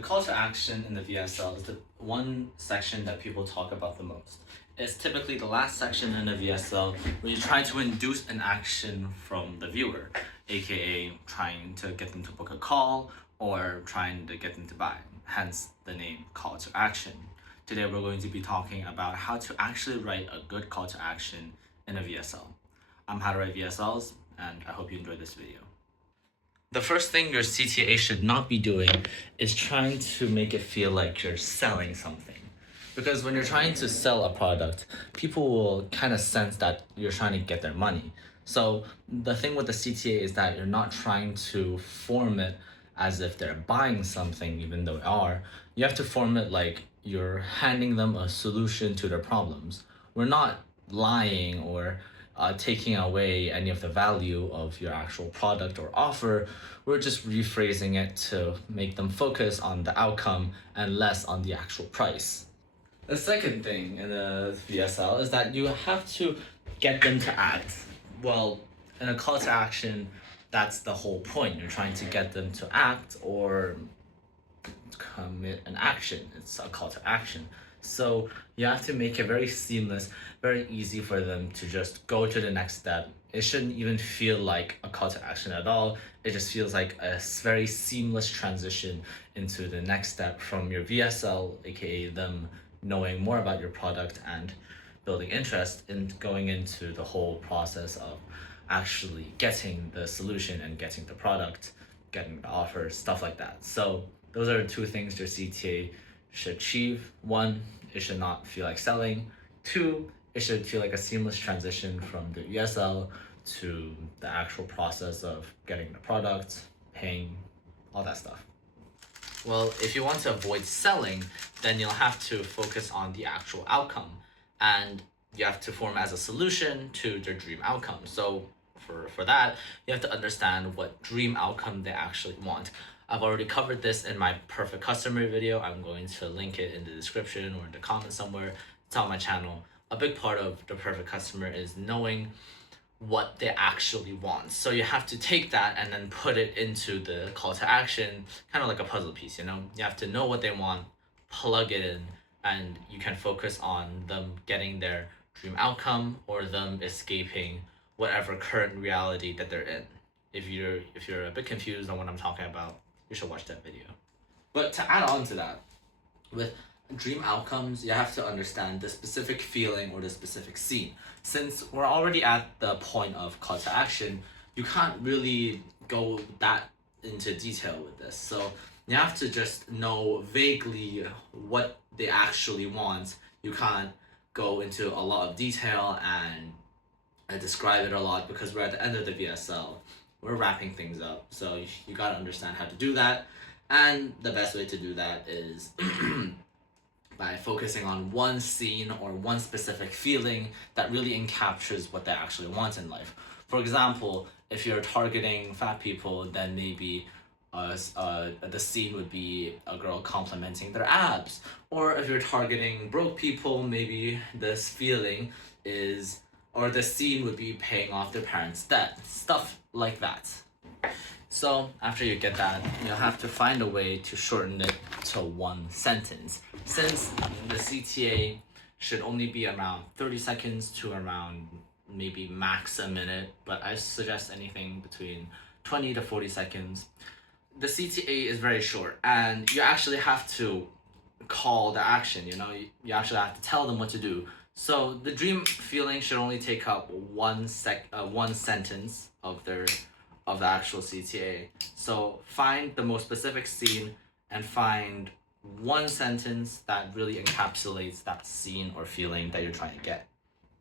The call to action in the VSL is the one section that people talk about the most. It's typically the last section in the VSL where you're trying to induce an action from the viewer, aka trying to get them to book a call or trying to get them to buy, hence the name call to action. Today we're going to be talking about how to actually write a good call to action in a VSL. I'm How to Write VSLs, and I hope you enjoyed this video. The first thing your CTA should not be doing is trying to make it feel like you're selling something. Because when you're trying to sell a product, people will kind of sense that you're trying to get their money. So the thing with the CTA is that you're not trying to form it as if they're buying something, even though they are. You have to form it like you're handing them a solution to their problems. We're not lying or taking away any of the value of your actual product or offer. We're just rephrasing it to make them focus on the outcome and less on the actual price. The second thing in the VSL is that you have to get them to act. Well, in a call to action, that's the whole point. You're trying to get them to act or commit an action. It's a call to action. So you have to make it very seamless, very easy for them to just go to the next step. It shouldn't even feel like a call to action at all. It just feels like a very seamless transition into the next step from your VSL, aka them knowing more about your product and building interest in going into the whole process of actually getting the solution and getting the product, getting the offer, stuff like that. So those are two things your CTA should achieve. One, it should not feel like selling. Two, it should feel like a seamless transition from the VSL to the actual process of getting the product, paying, all that stuff. Well, if you want to avoid selling, then you'll have to focus on the actual outcome, and you have to form as a solution to their dream outcome. So for that, you have to understand what dream outcome they actually want. I've already covered this in my perfect customer video. I'm going to link it in the description or in the comments somewhere. It's on my channel. A big part of the perfect customer is knowing what they actually want. So you have to take that and then put it into the call to action, kind of like a puzzle piece, you know? You have to know what they want, plug it in, and you can focus on them getting their dream outcome or them escaping whatever current reality that they're in. If you're a bit confused on what I'm talking about, you should watch that video. But to add on to that, with dream outcomes, you have to understand the specific feeling or the specific scene. Since we're already at the point of call to action, you can't really go that into detail with this. So you have to just know vaguely what they actually want. You can't go into a lot of detail and describe it a lot because we're at the end of the VSL. We're wrapping things up. So you gotta understand how to do that. And the best way to do that is by focusing on one scene or one specific feeling that really encaptures what they actually want in life. For example, if you're targeting fat people, then maybe the scene would be a girl complimenting their abs. Or if you're targeting broke people, maybe this feeling is, or the scene would be paying off their parents' debt, stuff like that. So after you get that, you'll have to find a way to shorten it to one sentence. Since the CTA should only be around 30 seconds to around maybe max a minute, but I suggest anything between 20 to 40 seconds. The CTA is very short and you actually have to call the action, you know, you actually have to tell them what to do. So the dream feeling should only take up one sentence of the actual CTA. So find the most specific scene and find one sentence that really encapsulates that scene or feeling that you're trying to get.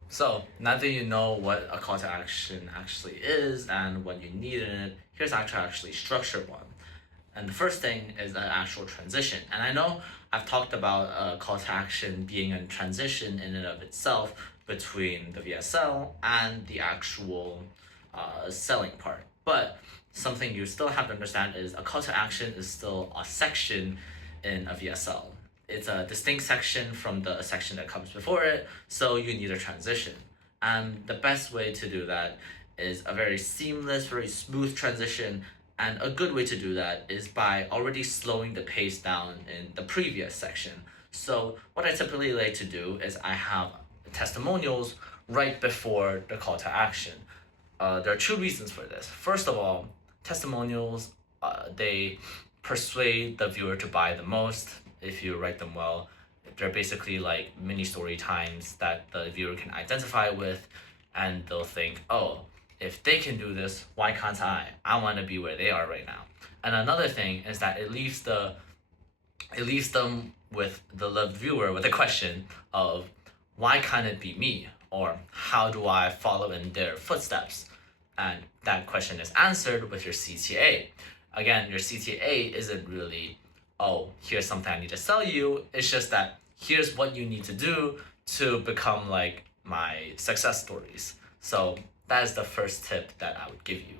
So now that you know what a call to action actually is and what you need in it, here's how to actually structure one. And the first thing is an actual transition. And I know I've talked about a call to action being a transition in and of itself between the VSL and the actual selling part. But something you still have to understand is a call to action is still a section in a VSL. It's a distinct section from the section that comes before it, so you need a transition. And the best way to do that is a very seamless, very smooth transition, And a good way to do that is by already slowing the pace down in the previous section. So what I typically like to do is I have testimonials right before the call to action. There are two reasons for this. First of all, testimonials, they persuade the viewer to buy the most if you write them well. They're basically like mini story times that the viewer can identify with, and they'll think, oh, if they can do this, why can't I? I want to be where they are right now. And another thing is that it leaves them with the viewer with a question of why can't it be me, or how do I follow in their footsteps? And that question is answered with your CTA. Again, your CTA isn't really, oh, here's something I need to sell you. It's just that here's what you need to do to become like my success stories. So that is the first tip that I would give you.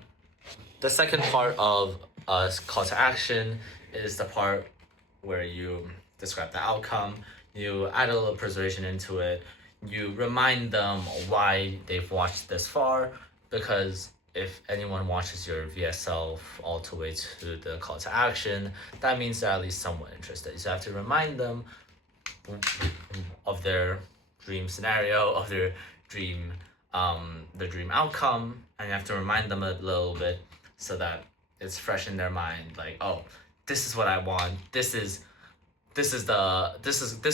The second part of a call to action is the part where you describe the outcome, you add a little persuasion into it, you remind them why they've watched this far, because if anyone watches your VSL all the way to the call to action, that means they're at least somewhat interested. So you have to remind them of their dream scenario, of their dream outcome, and you have to remind them a little bit so that it's fresh in their mind, like, oh, this is what I want, this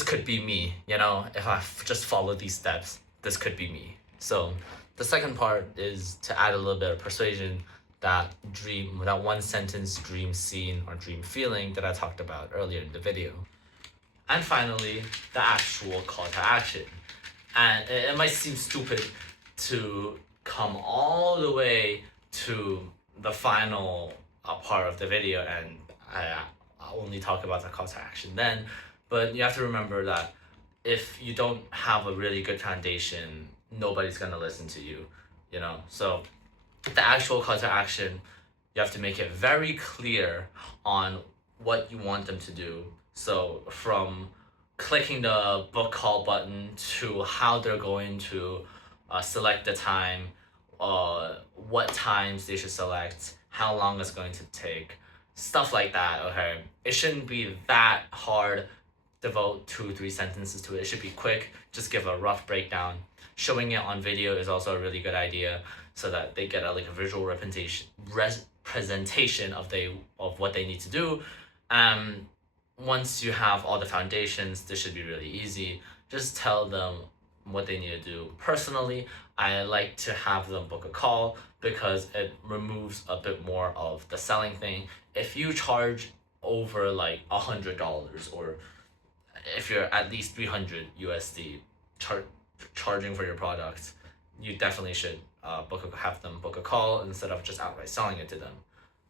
could be me, you know, if I just follow these steps, this could be me. So the second part is to add a little bit of persuasion, that one sentence dream scene or dream feeling that I talked about earlier in the video. And finally, the actual call to action. And it might seem stupid to come all the way to the final part of the video and I'll only talk about the call to action then, but you have to remember that if you don't have a really good foundation, nobody's gonna listen to you, you know? So the actual call to action, you have to make it very clear on what you want them to do. So from clicking the book call button to how they're going to select the time, what times they should select, how long it's going to take, stuff like that, okay? It shouldn't be that hard. Devote 2-3 sentences to it. It should be quick. Just give a rough breakdown. Showing it on video is also a really good idea so that they get a visual representation of what they need to do. Once you have all the foundations, this should be really easy. Just tell them what they need to do. Personally, I like to have them book a call because it removes a bit more of the selling thing. If you charge over like $100, or if you're at least 300 USD charging for your product, you definitely should have them book a call instead of just outright selling it to them.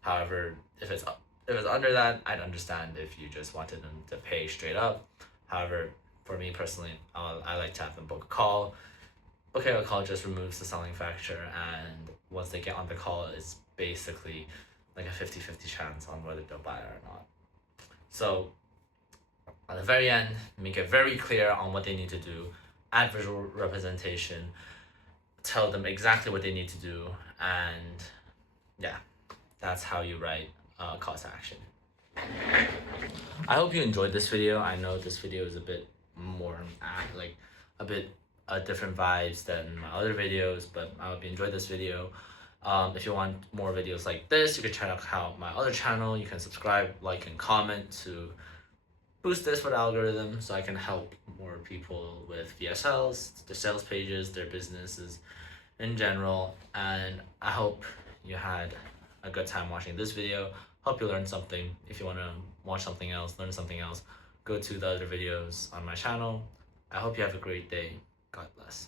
However, if it's under that, I'd understand if you just wanted them to pay straight up. However, for me personally, I like to have them book a call. Booking a call just removes the selling factor, and once they get on the call, it's basically like a 50-50 chance on whether they'll buy it or not. So at the very end, make it very clear on what they need to do, add visual representation, tell them exactly what they need to do, and yeah, that's how you write call to action. I hope you enjoyed this video. I know this video is a bit more different vibes than my other videos, but I hope you enjoyed this video. If you want more videos like this, you can check out my other channel. You can subscribe, like, and comment to boost this for the algorithm so I can help more people with VSLs, their sales pages, their businesses in general. And I hope you had a good time watching this video. Hope you learned something. If you want to watch something else, learn something else, go to the other videos on my channel. I hope you have a great day. God bless.